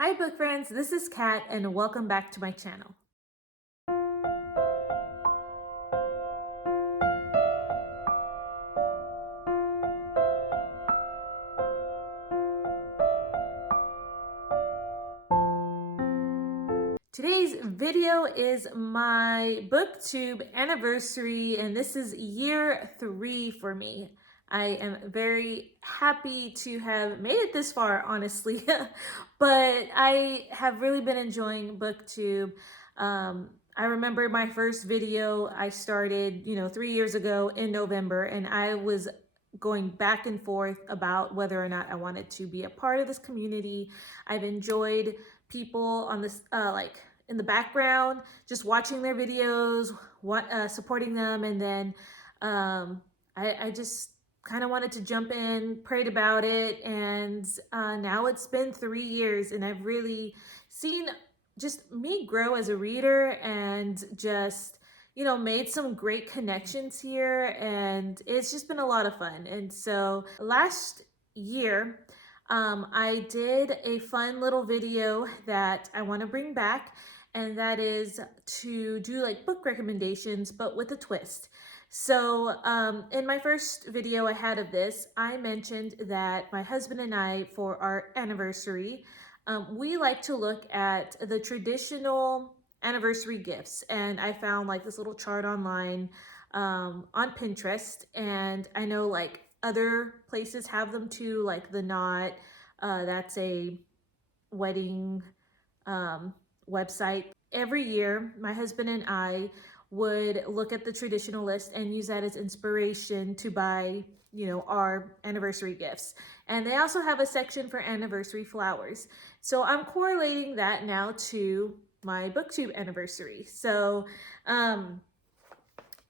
Hi book friends, this is Kat and welcome back to my channel. Today's video is my booktube anniversary and this is year 3 for me. I am very happy to have made it this far, honestly, but I have really been enjoying booktube. I remember my first video I started, 3 years ago in November, and I was going back and forth about whether or not I wanted to be a part of this community. I've enjoyed people on this in the background, just watching their videos, supporting them, and then I just kind of wanted to jump in, prayed about it, and now it's been 3 years, and I've really seen just me grow as a reader and just made some great connections here, and it's just been a lot of fun. And so last year I did a fun little video that I want to bring back, and that is to do like book recommendations but with a twist. So in my first video I had of this, I mentioned that my husband and I, for our anniversary, we like to look at the traditional anniversary gifts, and I found like this little chart online on Pinterest, and I know like other places have them too, like The Knot. That's a wedding website. Every year, my husband and I would look at the traditional list and use that as inspiration to buy, our anniversary gifts. And they also have a section for anniversary flowers. So I'm correlating that now to my booktube anniversary. So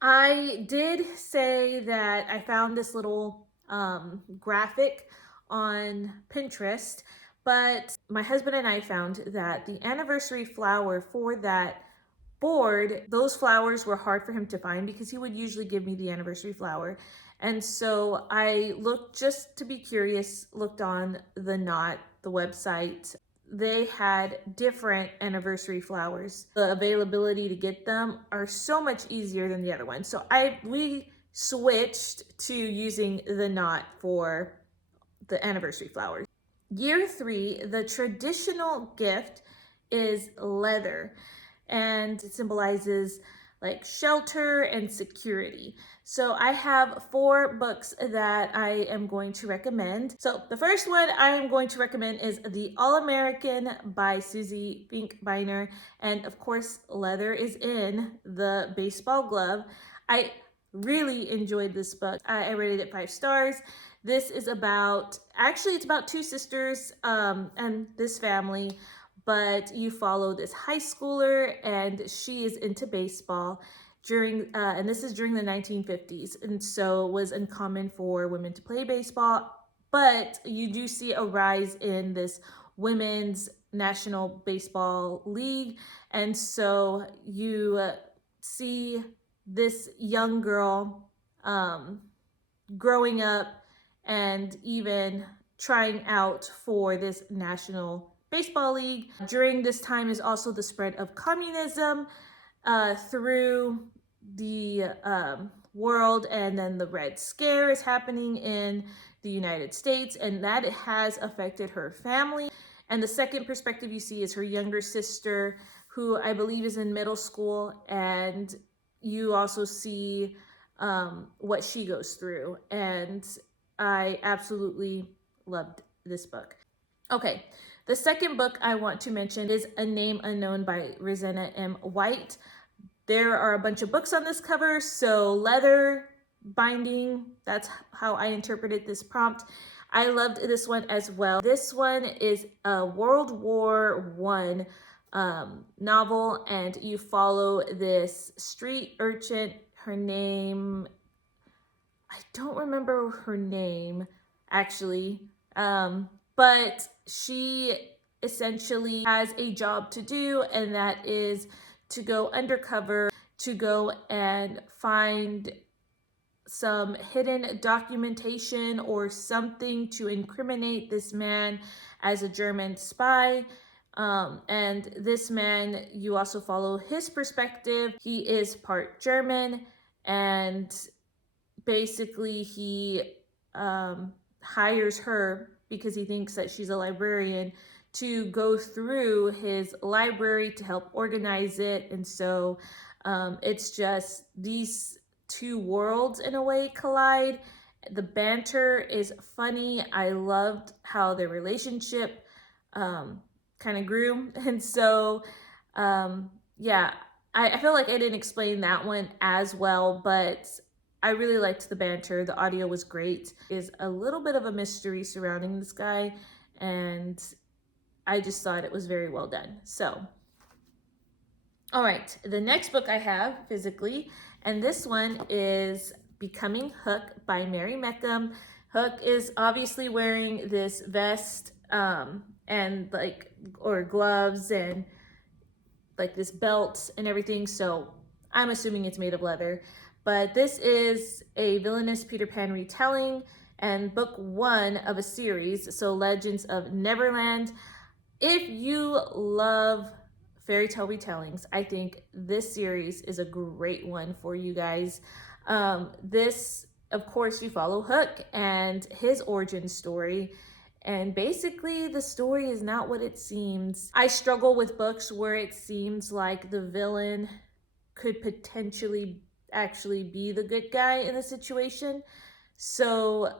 I did say that I found this little graphic on Pinterest, but my husband and I found that the anniversary flower for that board, those flowers were hard for him to find because he would usually give me the anniversary flower. And so I looked, just to be curious, looked on The Knot, the website. They had different anniversary flowers. The availability to get them are so much easier than the other ones. So we switched to using The Knot for the anniversary flowers. Year 3, the traditional gift is leather, and it symbolizes like shelter and security. So I have 4 books that I am going to recommend. So the first one I am going to recommend is The All-American by Susie Finkbeiner. And of course, leather is in the baseball glove. I really enjoyed this book. I rated it 5 stars. This is about, actually it's about 2 sisters and this family, but you follow this high schooler, and she is into baseball during, and this is during the 1950s, and so it was uncommon for women to play baseball, but you do see a rise in this women's national baseball league, and so you see this young girl growing up and even trying out for this national baseball league. During this time is also the spread of communism through the world, and then the Red Scare is happening in the United States, and that has affected her family. And the second perspective you see is her younger sister, who I believe is in middle school, and you also see what she goes through. And I absolutely loved this book. Okay, the second book I want to mention is A Name Unknown by Rosanna M. White. There are a bunch of books on this cover, so leather binding, that's how I interpreted this prompt. I loved this one as well. This one is a World War I novel, and you follow this street urchin. Her name, I don't remember her name actually, but she essentially has a job to do, and that is to go undercover, to go and find some hidden documentation or something to incriminate this man as a German spy. And this man, you also follow his perspective. He is part German, and basically he hires her because he thinks that she's a librarian to go through his library to help organize it. And so it's just these two worlds in a way collide. The banter is funny. I loved how their relationship kind of grew. And so, yeah, I feel like I didn't explain that one as well, but I really liked the banter. The audio was great. Is a little bit of a mystery surrounding this guy, and I just thought it was very well done. So, all right, the next book I have physically, and this one is Becoming Hook by Mary Meckham. Hook is obviously wearing this vest and or gloves and like this belt and everything, so I'm assuming it's made of leather. But this is a Villainous Peter Pan retelling and book 1 of a series, so Legends of Neverland. If you love fairy tale retellings, I think this series is a great one for you guys. This, of course, you follow Hook and his origin story. And basically, the story is not what it seems. I struggle with books where it seems like the villain could potentially actually be the good guy in the situation. So,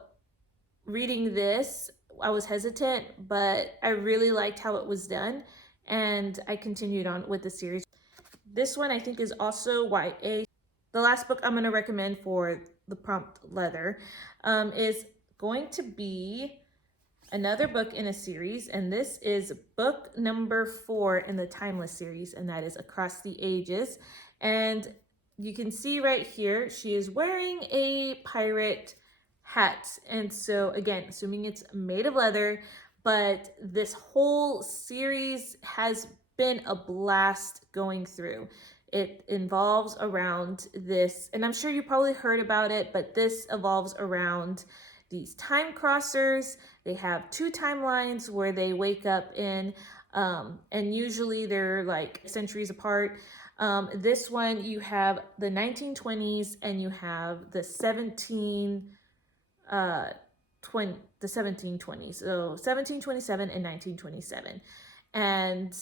reading this, I was hesitant, but I really liked how it was done, and I continued on with the series. This one I think is also YA. The last book I'm going to recommend for the prompt leather is going to be another book in a series, and this is book number 4 in the Timeless series, and that is Across the Ages. And you can see right here, she is wearing a pirate hat. And so again, assuming it's made of leather, but this whole series has been a blast going through. It involves around this, and I'm sure you probably heard about it, but this evolves around these time crossers. They have 2 timelines where they wake up in, and usually they're like centuries apart. This one, you have the 1920s and you have the 1720s, so 1727 and 1927. And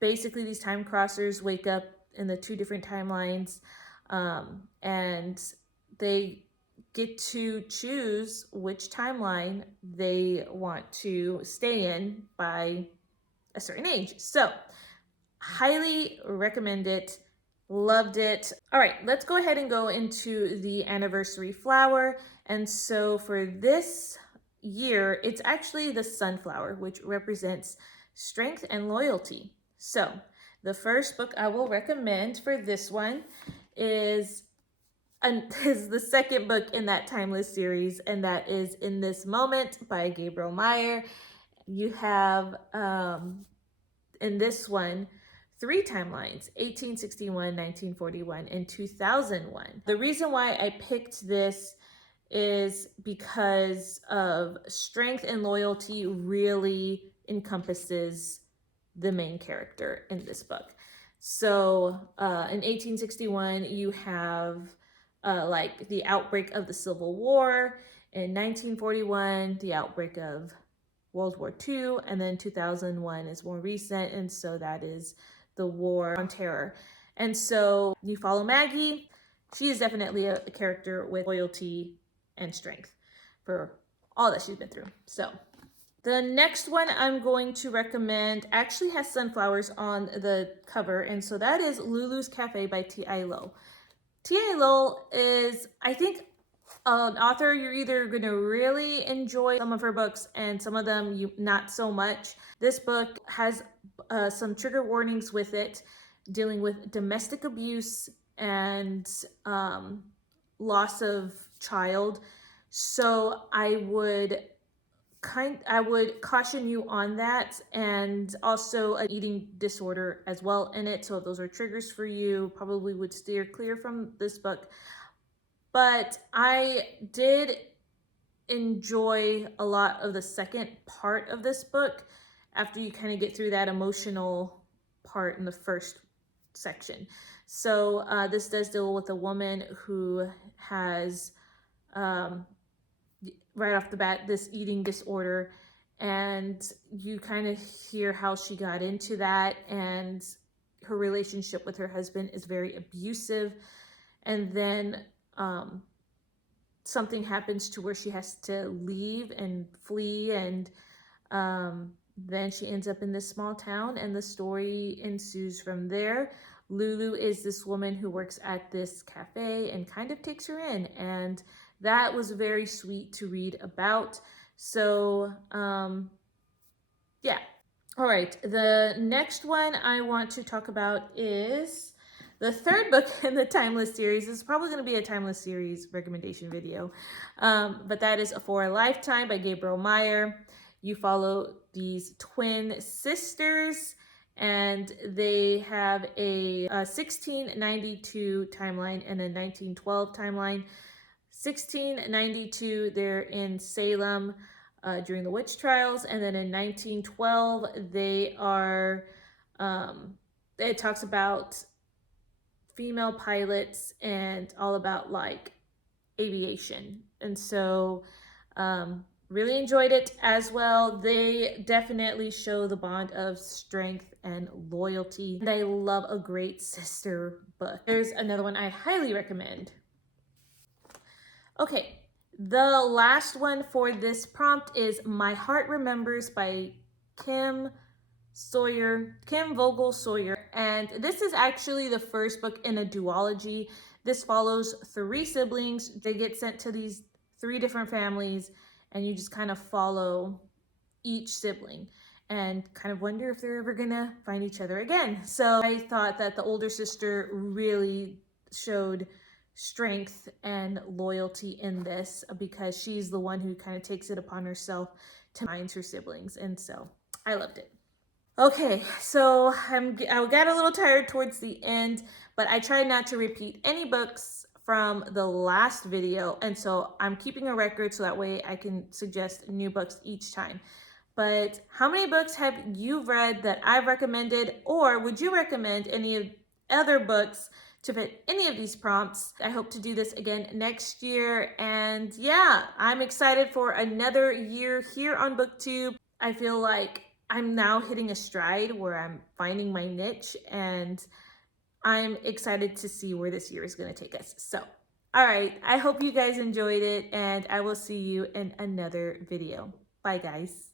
basically these time crossers wake up in the 2 different timelines, and they get to choose which timeline they want to stay in by a certain age. So, highly recommend it. Loved it. All right, let's go ahead and go into the anniversary flower. And so for this year, it's actually the sunflower, which represents strength and loyalty. So the first book I will recommend for this one is the second book in that Timeless series, and that is In This Moment by Gabriel Meyer. You have, in this one, 3 timelines, 1861, 1941, and 2001. The reason why I picked this is because of strength and loyalty really encompasses the main character in this book. So in 1861, you have like the outbreak of the Civil War. In 1941, the outbreak of World War II, and then 2001 is more recent, and so that is the War on Terror. And so you follow Maggie. She is definitely a character with loyalty and strength for all that she's been through. So the next one I'm going to recommend actually has sunflowers on the cover, and so that is Lulu's Cafe by T.I. Lowell. T.I. Lowell is, I think, an author you're either going to really enjoy some of her books and some of them you not so much. This book has some trigger warnings with it, dealing with domestic abuse and loss of child. So I would caution you on that, and also an eating disorder as well in it. So if those are triggers for you, probably would steer clear from this book. But I did enjoy a lot of the second part of this book, after you kind of get through that emotional part in the first section. So this does deal with a woman who has, right off the bat, this eating disorder, and you kind of hear how she got into that, and her relationship with her husband is very abusive. And then something happens to where she has to leave and flee, and then she ends up in this small town, and the story ensues from there. Lulu is this woman who works at this cafe and kind of takes her in, and that was very sweet to read about. So yeah. All right, the next one I want to talk about is the third book in the Timeless series. This is probably going to be a Timeless series recommendation video, but that is For a Lifetime by Gabriel Meyer. You follow these twin sisters, and they have a 1692 timeline and a 1912 timeline. 1692, they're in Salem during the witch trials, and then in 1912 they are it talks about female pilots and all about like aviation. And so really enjoyed it as well. They definitely show the bond of strength and loyalty, and I love a great sister book. There's another one I highly recommend. Okay, the last one for this prompt is My Heart Remembers by Kim Vogel Sawyer. And this is actually the first book in a duology. This follows 3 siblings. They get sent to these 3 different families, and you just kind of follow each sibling and kind of wonder if they're ever gonna find each other again. So I thought that the older sister really showed strength and loyalty in this, because she's the one who kind of takes it upon herself to find her siblings, and so I loved it. Okay, so I got a little tired towards the end, but I tried not to repeat any books from the last video, and so I'm keeping a record so that way I can suggest new books each time. But how many books have you read that I've recommended, or would you recommend any other books to fit any of these prompts? I hope to do this again next year. And yeah, I'm excited for another year here on BookTube. I feel like I'm now hitting a stride where I'm finding my niche, and I'm excited to see where this year is going to take us. So, all right, I hope you guys enjoyed it, and I will see you in another video. Bye, guys.